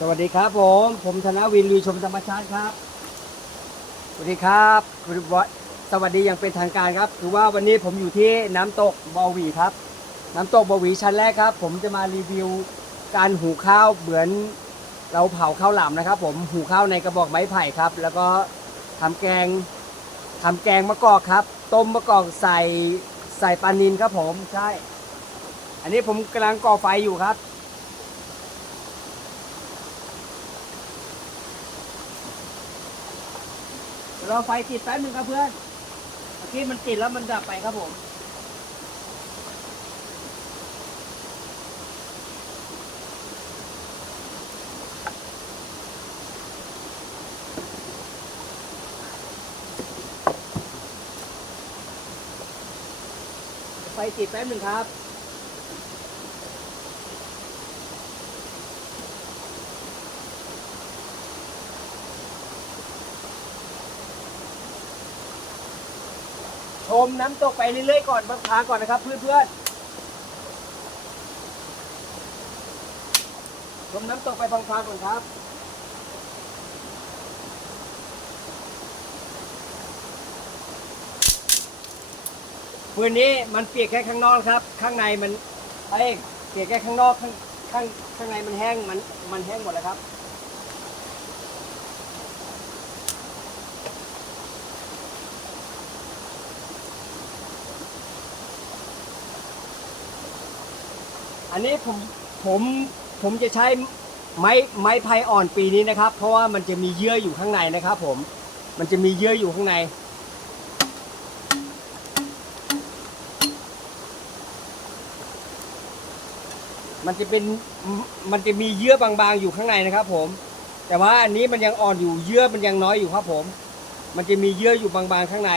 สวัสดีครับผม ผมธนวินลุยชมธรรมชาติครับ สวัสดีครับสวัสดีอย่างเป็นทางการครับ คือว่าวันนี้ผมอยู่ที่น้ำตกบอวีครับ น้ำตกบอวีชั้นแรกครับ ผมจะมารีวิวการหูข้าวเหมือนเราเผาข้าวหลามนะครับ ผมหูข้าวในกระบอกไม้ไผ่ครับ แล้วก็ทำแกงทำแกงมะกอกครับ ต้มมะกอกใส่ใส่ปลานินครับผมใช่ อันนี้ผมกำลังก่อไฟอยู่ครับ รอไฟติดแป๊บนึงครับเพื่อนเมื่อกี้มันติดแล้วมันดับไปครับผมไฟติดแป๊บหนึ่งครับ มน้ำตกไปเรื่อยๆก่อนบางทางก่อนนะครับ เพื่อนๆชมน้ำตกไปบางทางก่อนครับปืนนี้มันเปียกแค่ข้างนอกครับ ข้างในมันเอ้ยเปียกแค่ข้างนอกข้างข้างข้างในมันแห้งมันมันแห้งหมดแล้วครับ อันนี้ผมผมผมจะใช้ไม้ไม้ไผ่อ่อนปีนี้นะครับ เพราะว่ามันจะมีเยื่ออยู่ข้างในนะครับ ผมมันจะมีเยื่ออยู่ข้างในมันจะเป็นมันจะมีเยื่อบางๆอยู่ข้างในนะครับ ผม แต่ว่าอันนี้มันยังอ่อนอยู่เยื่อมันยังน้อยอยู่ครับผม มันจะมีเยื่ออยู่บางๆข้างใน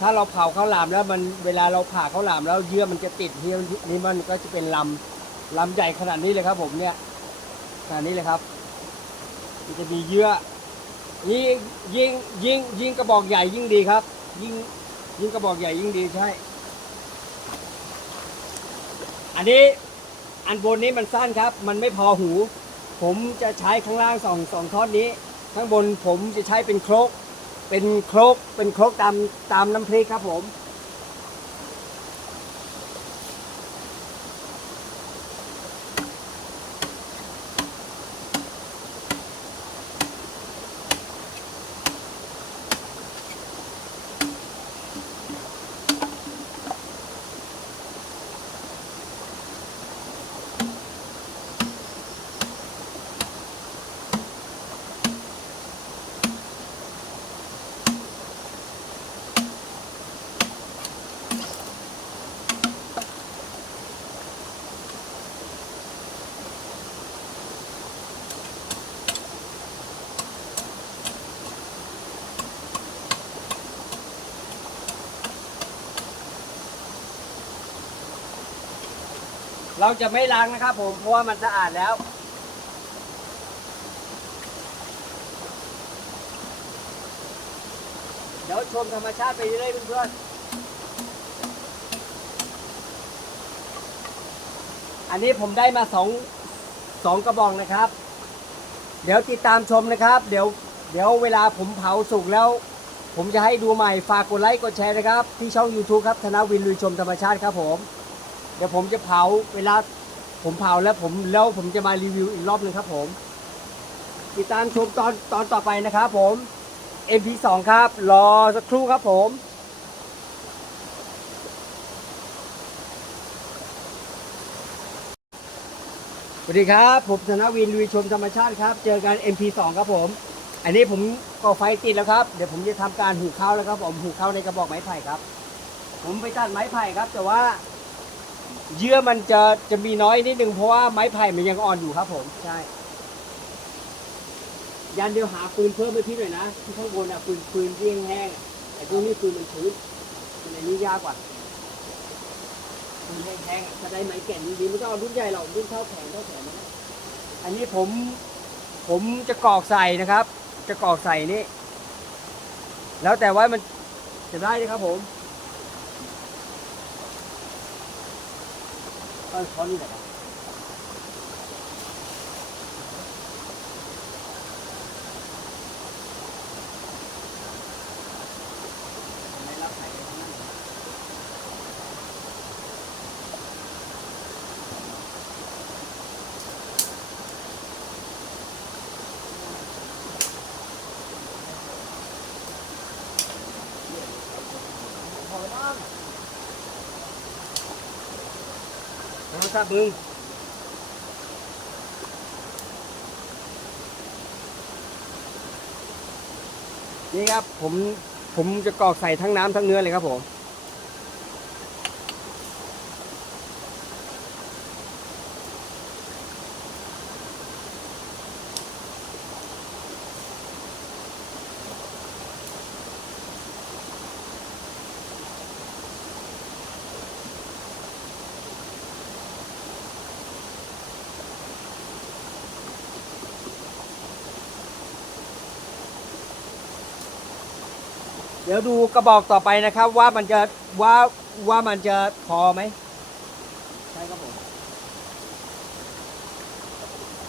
ถ้าเราเผาข้าวหลามแล้วมันเวลาเราผ่าข้าวหลามแล้วเยื่อมันจะติดเยื่อนี้มันก็จะเป็นลำลำใหญ่ขนาดนี้เลยครับ ผมเนี่ยขนาดนี้เลยครับ มันจะมีเยื่อยิ่งยิ่งยิ่งยิ่งกระบอกใหญ่ยิ่งดีครับ ยิ่งยิ่งกระบอกใหญ่ยิ่งดีใช่ อันนี้อันบนนี้มันสั้นครับ มันไม่พอหู ผมจะใช้ข้างล่างสองสองท่อนนี้ ข้างบนผมจะใช้เป็นครก เป็นโครกเป็นโครกตามตามน้ำพริกครับผม เราจะไม่ล้างนะครับผมเพราะว่ามันสะอาดแล้ว เดี๋ยวชมธรรมชาติไปเรื่อยๆเพื่อนๆอันนี้ผมได้มาสองสองกระบอกนะครับ เดี๋ยวติดตามชมนะครับ เดี๋ยวเดี๋ยวเวลาผมเผาสุกแล้ว ผมจะให้ดูใหม่ฝากกดไลค์กดแชร์นะครับ ที่ช่อง YouTube ครับธนวินลุยชมธรรมชาติครับผม เดี๋ยวผมจะเผาเวลาผมเผาแล้วผมแล้วผมจะมารีวิวอีกรอบหนึ่งครับผม ติดตามชมตอนตอนต่อไปนะครับผม MP2 ครับ รอสักครู่ครับผมสวัสดีครับ ผมธนวินลุยชมธรรมชาติครับ เจอกัน MP2 ครับผม อันนี้ผมก่อไฟติดแล้วครับ เดี๋ยวผมจะทำการหูข้าวแล้วครับผมหูข้าวในกระบอกไม้ไผ่ครับ ผมไปตัดไม้ไผ่ครับ แต่ว่า เยื่อมันจะจะมีน้อยนิดนึงเพราะว่าไม้ไผ่มันยังอ่อนอยู่ครับ ผมใช่ ยันเดี๋ยวหาปืนเพิ่มให้พี่หน่อยนะที่ข้างบนอะปืนปืนที่แห้งๆอะไอ้พวกนี้ปืนมันชื้นมันอันนี้ยากกว่าปืนแห้งๆอะถ้าได้ไม้แก่นดีๆไม่ต้องเอารุ่นใหญ่หรอกรุ่นเท่าแขนเท่าแขนนะอันนี้ผม ผมจะกรอกใส่นะครับ จะกรอกใส่นี่แล้วแต่ว่ามันจะได้นะครับผม เออเขานี่แหละครับ ศับมึงนี่ครับผมผมจะกรอกใส่ทั้งน้ำทั้งเนื้อเลยครับผม เดี๋ยวดูกระบอกต่อไปนะครับว่ามันจะว่าว่ามันจะพอไหมใช่ครับผม นี่รู้ป่ะเขาเศร้าผมเหรอ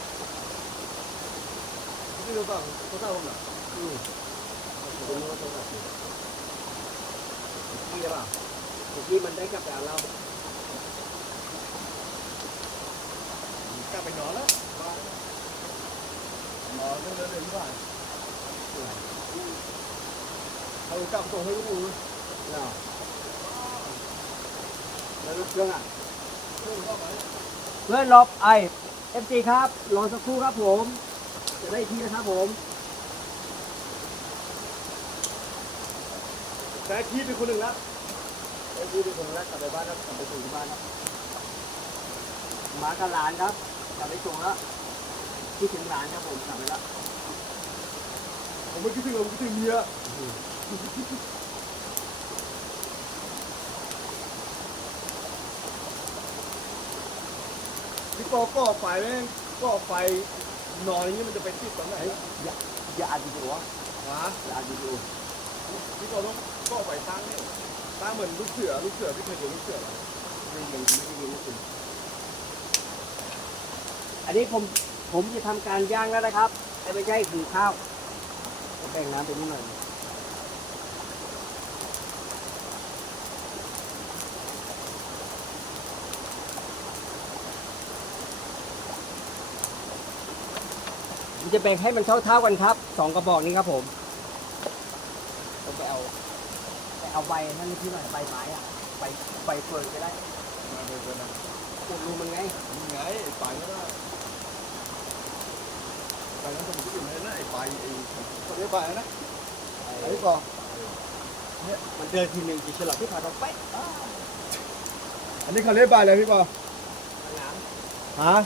อืม ผมรู้ว่าเขาเศร้าผม พี่หรือเปล่าเมื่อกี้มันได้กลับไปเอาเรากลับไปนอนแล้วบ้านนอนเดินเดินที่บ้านเขากลับส่งให้ลูกเนาะแล้วเครื่องอะเพื่อนรอบไอเอฟซีครับรอสักครู่ครับผม จะได้ที่นะครับผมแต่คีเป็นคนหนึ่งแล้วเอฟซีเป็นคนแรกกลับไปบ้านครับกลับไปส่งที่บ้านครับมากับหลานครับกลับไปส่งแล้วคิดถึงหลานครับผมกลับไปแล้วผมไม่คิดถึงผมคิดถึงเมียพี่ปอก่อไฟแม่งก่อไฟ นอนอย่างนี้มันจะไปติดตอนไหนอย่าอย่าอัดวิดีโอฮะอย่าอัดวิดีโอพี่ปอต้องก่อไฟตั้งเนี่ยตั้งเหมือนลูกเสือลูกเสือพี่เคยดูลูกเสือไหมไม่ได้ยินไม่ได้ยินนะคุณอันนี้ผมผมจะทำการย่างแล้วนะครับแต่ไม่ใช่หุงข้าวแบ่งน้ำไปนิดหน่อย มันจะแบ่งให้มันเท่าๆกันครับสองกระบอกนี้ครับผมผมไปเอาไปเอาใบนั่นที่หน่อยใบไม้อะใบใบเฟิร์นก็ได้มาเดินๆนะขุดรูมันไงยังไงไอ้ไฟก็ได้ไฟนั้นผมคิดอยู่ไหนนะไอ้ไฟไอ้เขาเรียกไฟอะไรนะไอ้ปอมันเดินทีหนึ่งกี่ฉลับที่ผ่านเราไปะอ้าวอันนี้เขาเรียกไฟอะไรพี่ปอน้ฮะ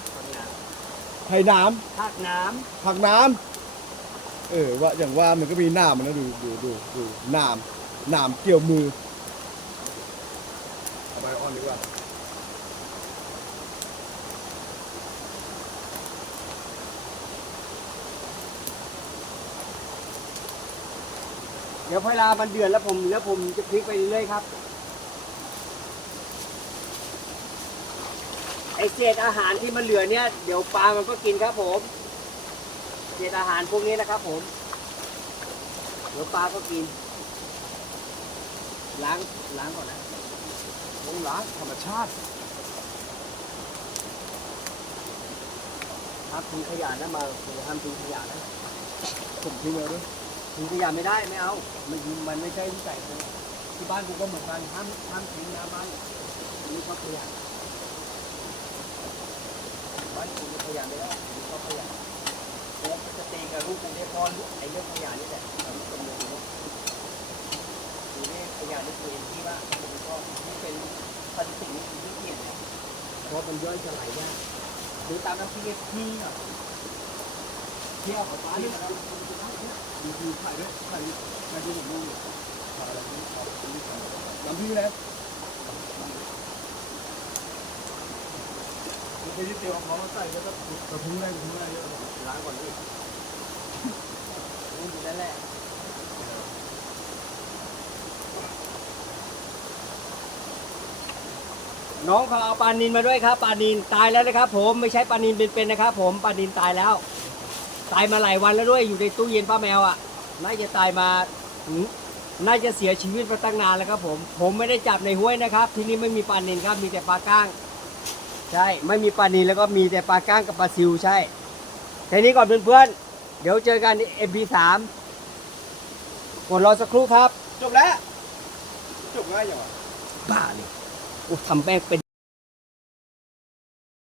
ำผักน้ไผ่น้ำภาคน้ำผักน้ำเออว่าอย่างว่ามันก็มีหนามมันนะดูดูดูดูหนามหนามเกี่ยวมือเอาใบอ่อนดีกว่าำเดี๋ยวพอเวลามันเดือดแล้วผมแล้วผมจะพลิกไปเรื่อยๆครับ ไอเศษอาหารที่มันเหลือเนี่ยเดี๋ยวปลามันก็กินครับผมเศษอาหารพวกนี้นะครับผม เดี๋ยวปลาก็กิน ล้างล้างก่อนนะลงล้างธรรมชาติห้ามทิ้งขยะนะมาผมห้ามทิ้งขยะนะผมทิ้งไว้ด้วยทิ้งขยะไม่ได้ไม่เอามันมันไม่ใช่ที่ใส่ที่บ้านกูก็เหมือนกันห้ามห้ามทิ้งนะบ้านนี่ก็ขยะ บ้านกูมีขยะไม่ได้นี่ก็ขยะกูก็จะตีกับลูกกูเนี่ยเพราะไอ้เรื่องขยะนี่แหละเอาลูกคนเดียวกูกูเนี่ขยะนี่กูเองที่ว่ามันก็นี่เป็นปฏิสิ่งนี่คือที่เปลี่ยนเนี่ยเพราะมันย่อยสลายยากดูตามน้ำที่ที่อะเที่ยวของฟ้าเนี่นะดูดูถ่ายด้วยถ่ายดิถ่ายดูผมดูอยู่ถ่ายอะไรนี่ถ่ายนี่ถ่ายน้ำพี่น เป็นที่เตียวเอาของมาใส่ก็จะกระทุ้งได้กระทุ้งได้เยอะล้างก่อนเลยนี่อยู่นั่นแหละน้องเขาเอาปลานินมาด้วยครับปลานินตายแล้วนะครับ ผมไม่ใช่ปลานินเป็นๆนะครับ ผมปลานินตายแล้ว ตายมาหลายวันแล้วด้วยอยู่ในตู้เย็นป้าแมวอะน่าจะตายมาน่าจะเสียชีวิตมาตั้งนานแล้วครับผม ผมไม่ได้จับในห้วยนะครับ ที่นี่ไม่มีปลานินครับมีแต่ปลาก้าง ใช่ไม่มีปลานินแล้วก็มีแต่ปลาก้างกับปลาซิวใช่แค่นี้ก่อนเพื่อนๆเดี๋ยวเจอกันที่ MP3 กดรอสักครู่ครับ จบแล้ว จบง่ายอย่างวะบ้าเลยโอ้ทำแป้งเป็น